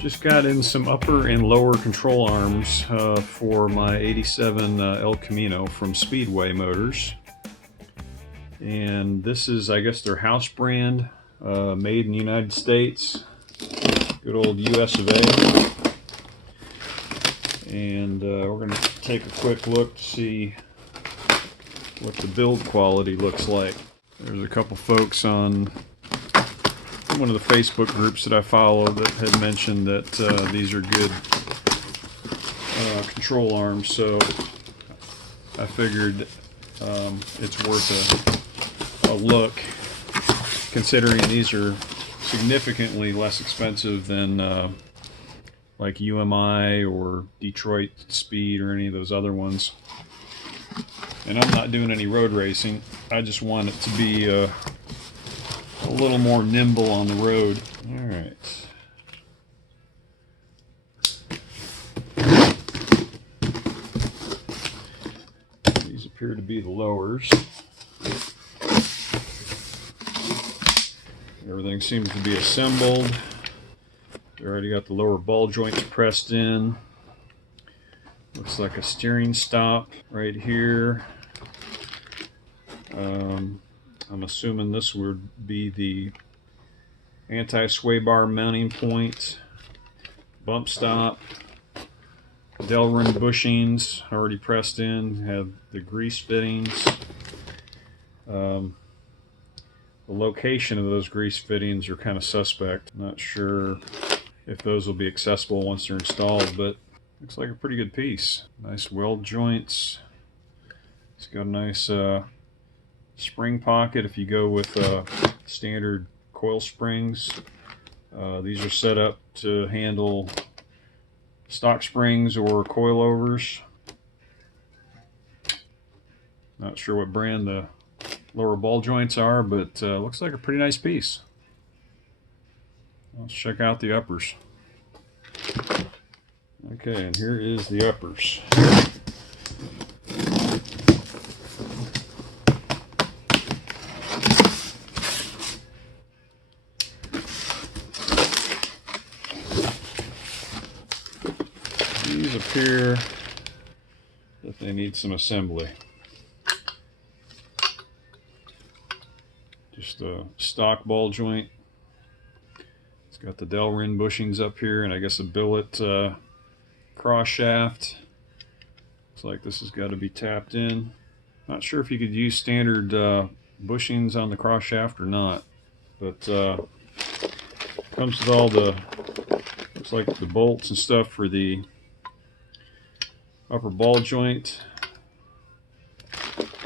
Just got in some upper and lower control arms for my 87 El Camino from Speedway Motors. And this is, I guess, their house brand, made in the United States. Good old US of A. And we're going to take a quick look to see what the build quality looks like. There's a couple folks on one of the Facebook groups that I follow that had mentioned that these are good control arms, so I figured it's worth a look, considering these are significantly less expensive than like UMI or Detroit Speed or any of those other ones. And I'm not doing any road racing. I just want it to be a little more nimble on the road. All right. These appear to be the lowers. Everything seems to be assembled. They already got the lower ball joints pressed in. Looks like a steering stop right here. I'm assuming this would be the anti-sway bar mounting point. Bump stop. Delrin bushings already pressed in. Have the grease fittings. The location of those grease fittings are kind of suspect. Not sure if those will be accessible once they're installed, but looks like a pretty good piece. Nice weld joints. It's got a nice spring pocket if you go with standard coil springs. These are set up to handle stock springs or coilovers. Not sure what brand the lower ball joints are, but looks like a pretty nice piece. Let's check out the uppers. Okay, and here is the uppers. These appear that they need some assembly. Just a stock ball joint. It's got the Delrin bushings up here, and I guess a billet cross shaft. Looks like this has got to be tapped in. Not sure if you could use standard bushings on the cross shaft or not, but comes with all the, looks like the bolts and stuff for the upper ball joint,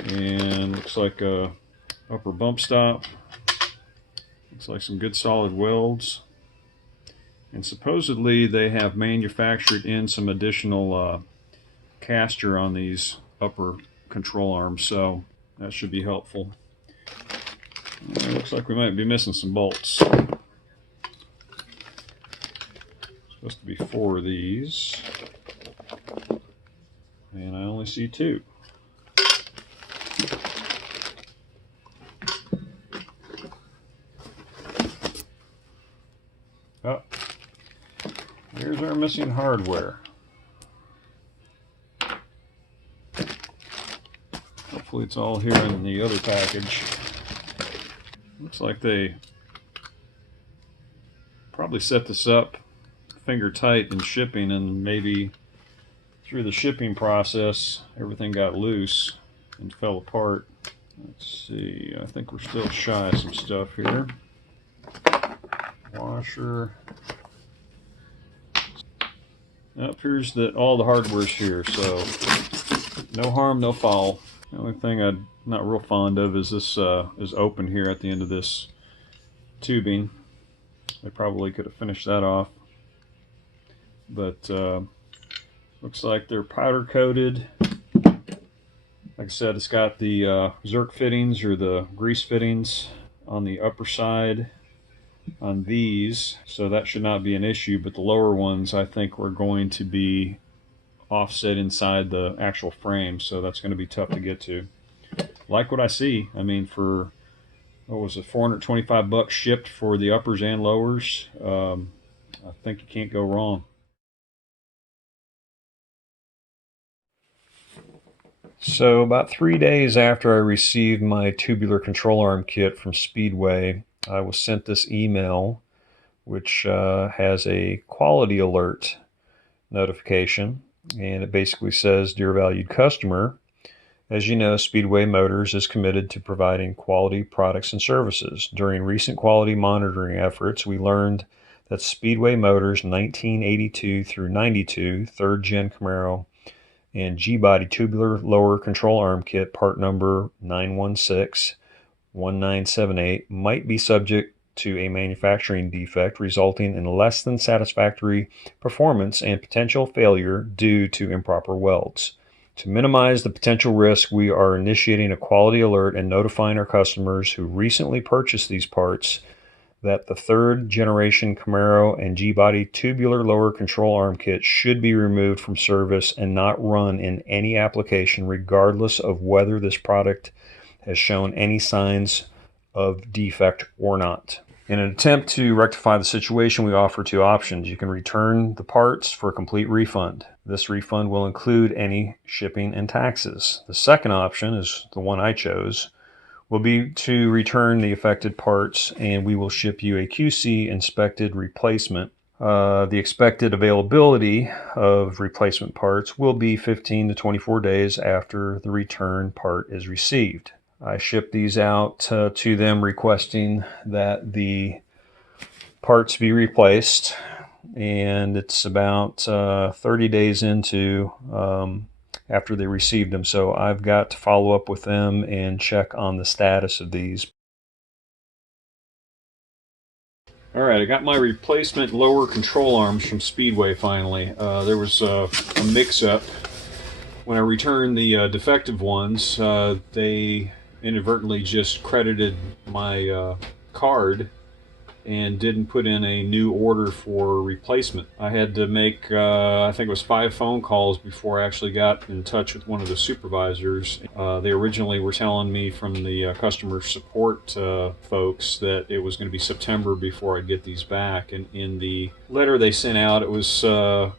and looks like a upper bump stop. Looks like some good solid welds, and supposedly they have manufactured in some additional caster on these upper control arms, so that should be helpful. Looks like we might be missing some bolts. Supposed to be 4 of these, and I only see 2. Oh, here's our missing hardware. Hopefully it's all here in the other package. Looks like they probably set this up finger tight in shipping, and maybe through the shipping process everything got loose and fell apart. Let's see, I think we're still shy of some stuff here. Washer. It appears that all the hardware's here, so no harm, no foul. The only thing I'm not real fond of is this is open here at the end of this tubing. They probably could have finished that off, but looks like they're powder coated. Like I said, it's got the Zerk fittings or the grease fittings on the upper side on these, so that should not be an issue, but the lower ones I think we're going to be offset inside the actual frame, so that's going to be tough to get to. Like what I see. I mean, for what was it, $425 shipped for the uppers and lowers. I think you can't go wrong. So about 3 days after I received my tubular control arm kit from Speedway, I was sent this email which has a quality alert notification, and it basically says, "Dear valued customer, as you know, Speedway Motors is committed to providing quality products and services. During recent quality monitoring efforts, we learned that Speedway Motors 1982 through 92 third gen Camaro and G-body tubular lower control arm kit part number 9161978 might be subject to a manufacturing defect resulting in less than satisfactory performance and potential failure due to improper welds. To minimize the potential risk, we are initiating a quality alert and notifying our customers who recently purchased these parts that the third generation Camaro and G-body tubular lower control arm kit should be removed from service and not run in any application regardless of whether this product has shown any signs of defect or not." In an attempt to rectify the situation, we offer two options. You can return the parts for a complete refund. This refund will include any shipping and taxes. The second option is the one I chose, will be to return the affected parts, and we will ship you a QC inspected replacement. The expected availability of replacement parts will be 15 to 24 days after the return part is received. I shipped these out to them requesting that the parts be replaced, and it's about 30 days into after they received them, so I've got to follow up with them and check on the status of these. Alright, I got my replacement lower control arms from Speedway finally. There was a mix-up. When I returned the defective ones, they inadvertently just credited my card and didn't put in a new order for replacement. I had to make, I think it was 5 phone calls before I actually got in touch with one of the supervisors. They originally were telling me from the customer support folks that it was going to be September before I'd get these back. And in the letter they sent out, it was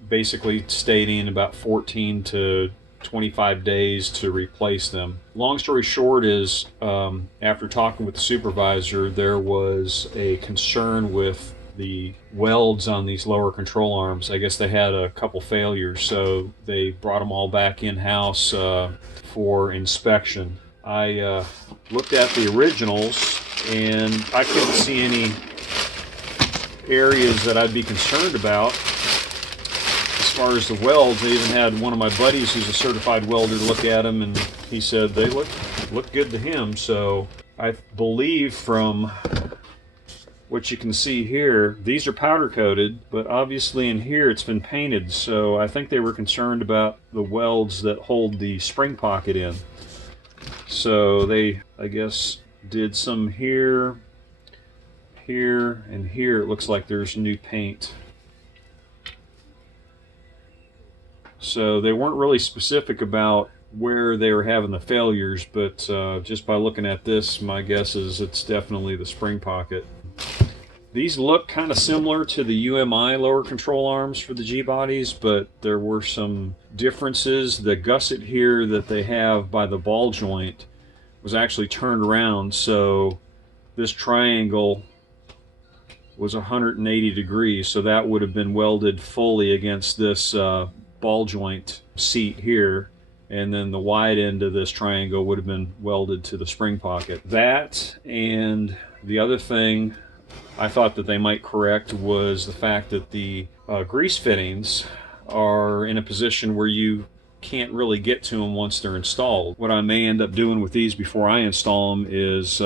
basically stating about 14 to 25 days to replace them. Long story short is, after talking with the supervisor, there was a concern with the welds on these lower control arms. I guess they had a couple failures, so they brought them all back in-house for inspection. I looked at the originals and I couldn't see any areas that I'd be concerned about. As far as the welds, I even had one of my buddies who's a certified welder look at them, and he said they look good to him. So I believe from what you can see here, these are powder coated, but obviously in here it's been painted, so I think they were concerned about the welds that hold the spring pocket in. So they, I guess, did some here, here, and here. It looks like there's new paint. So they weren't really specific about where they were having the failures, but just by looking at this, my guess is it's definitely the spring pocket. These look kind of similar to the UMI lower control arms for the G-bodies, but there were some differences. The gusset here that they have by the ball joint was actually turned around, so this triangle was 180 degrees, so that would have been welded fully against this ball joint seat here, and then the wide end of this triangle would have been welded to the spring pocket. That, and the other thing I thought that they might correct was the fact that the grease fittings are in a position where you can't really get to them once they're installed. What I may end up doing with these before I install them is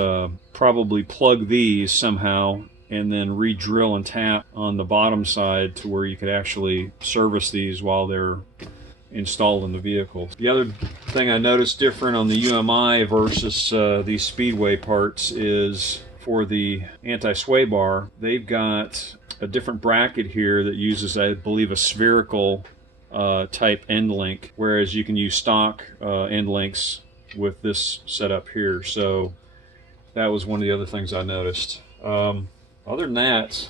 probably plug these somehow and then re-drill and tap on the bottom side to where you could actually service these while they're installed in the vehicle. The other thing I noticed different on the UMI versus these Speedway parts is for the anti-sway bar, they've got a different bracket here that uses, I believe, a spherical type end link, whereas you can use stock end links with this setup here. So that was one of the other things I noticed. Other than that,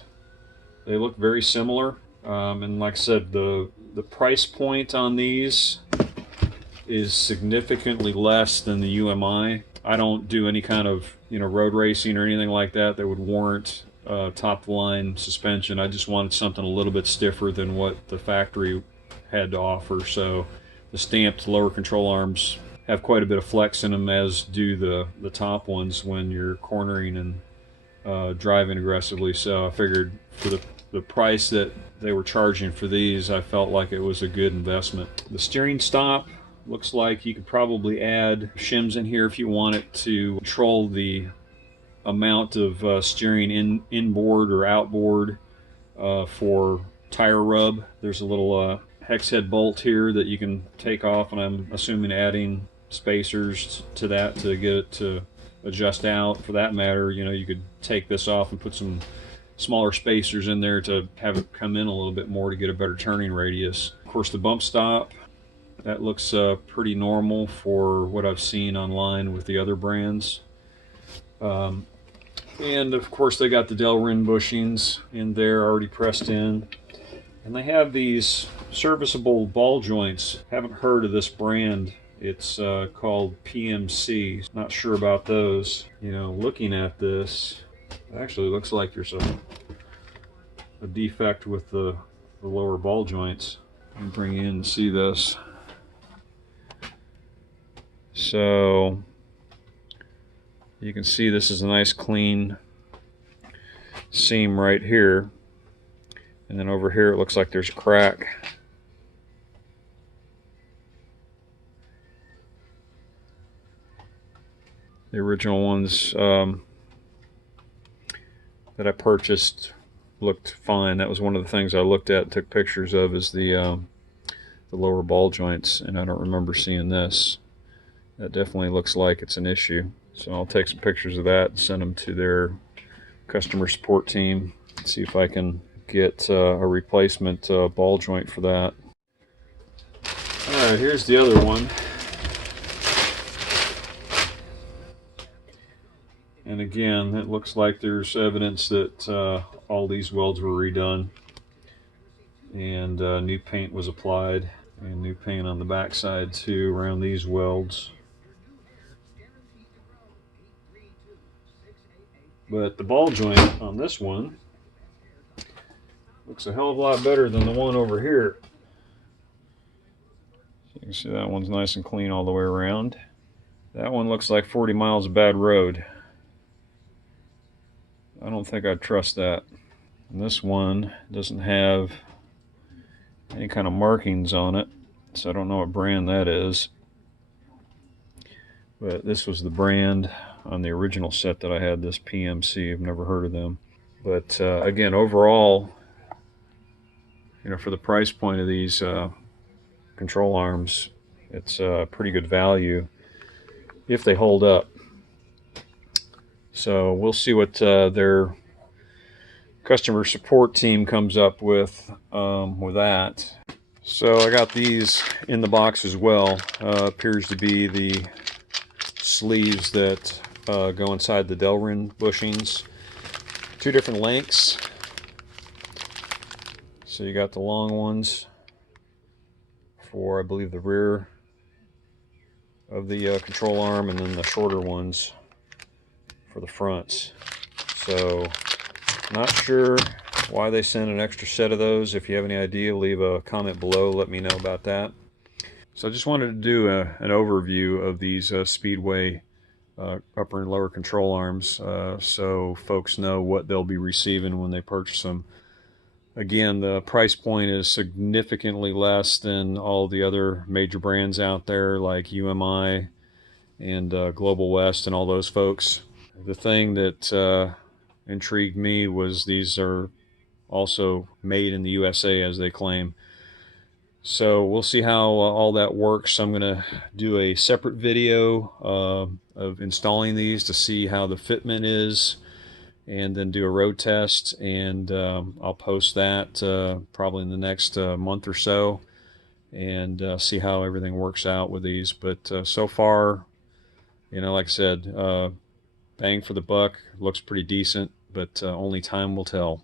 They look very similar, and like I said, the price point on these is significantly less than the UMI. I don't do any kind of road racing or anything like that that would warrant top line suspension. I just wanted something a little bit stiffer than what the factory had to offer. So the stamped lower control arms have quite a bit of flex in them, as do the top ones when you're cornering and driving aggressively. So I figured for the price that they were charging for these, I felt like it was a good investment. The steering stop looks like you could probably add shims in here if you want it to control the amount of steering inboard or outboard for tire rub. There's a little hex head bolt here that you can take off, and I'm assuming adding spacers to that to get it to adjust out. For that matter, you could take this off and put some smaller spacers in there to have it come in a little bit more to get a better turning radius. Of course, the bump stop, that looks pretty normal for what I've seen online with the other brands. And of course they got the Delrin bushings in there already pressed in. And they have these serviceable ball joints. Haven't heard of this brand. It's called PMC. Not sure about those. Looking at this, it actually looks like there's a defect with the lower ball joints. Let me bring you in and see this. So you can see this is a nice clean seam right here, and then over here it looks like there's a crack. The original ones that I purchased looked fine. That was one of the things I looked at and took pictures of, is the lower ball joints, and I don't remember seeing this. That definitely looks like it's an issue. So I'll take some pictures of that and send them to their customer support team, see if I can get a replacement ball joint for that. Alright, here's the other one. And again, it looks like there's evidence that all these welds were redone, and new paint was applied, and new paint on the backside too around these welds. But the ball joint on this one looks a hell of a lot better than the one over here. So you can see that one's nice and clean all the way around. That one looks like 40 miles of bad road. I don't think I'd trust that. And this one doesn't have any kind of markings on it, so I don't know what brand that is. But this was the brand on the original set that I had, this PMC. I've never heard of them. But again, overall, for the price point of these control arms, it's pretty good value if they hold up. So we'll see what their customer support team comes up with that. So I got these in the box as well. Appears to be the sleeves that go inside the Delrin bushings. Two different lengths. So you got the long ones for, I believe, the rear of the control arm, and then the shorter ones for the fronts. So not sure why they sent an extra set of those. If you have any idea, leave a comment below, let me know about that. So I just wanted to do an overview of these Speedway upper and lower control arms, so folks know what they'll be receiving when they purchase them. Again, the price point is significantly less than all the other major brands out there like UMI and Global West and all those folks. The thing that intrigued me was these are also made in the USA, as they claim. So we'll see how all that works. I'm going to do a separate video of installing these to see how the fitment is, and then do a road test, and I'll post that probably in the next month or so, and see how everything works out with these. But so far, like I said, bang for the buck, looks pretty decent, but only time will tell.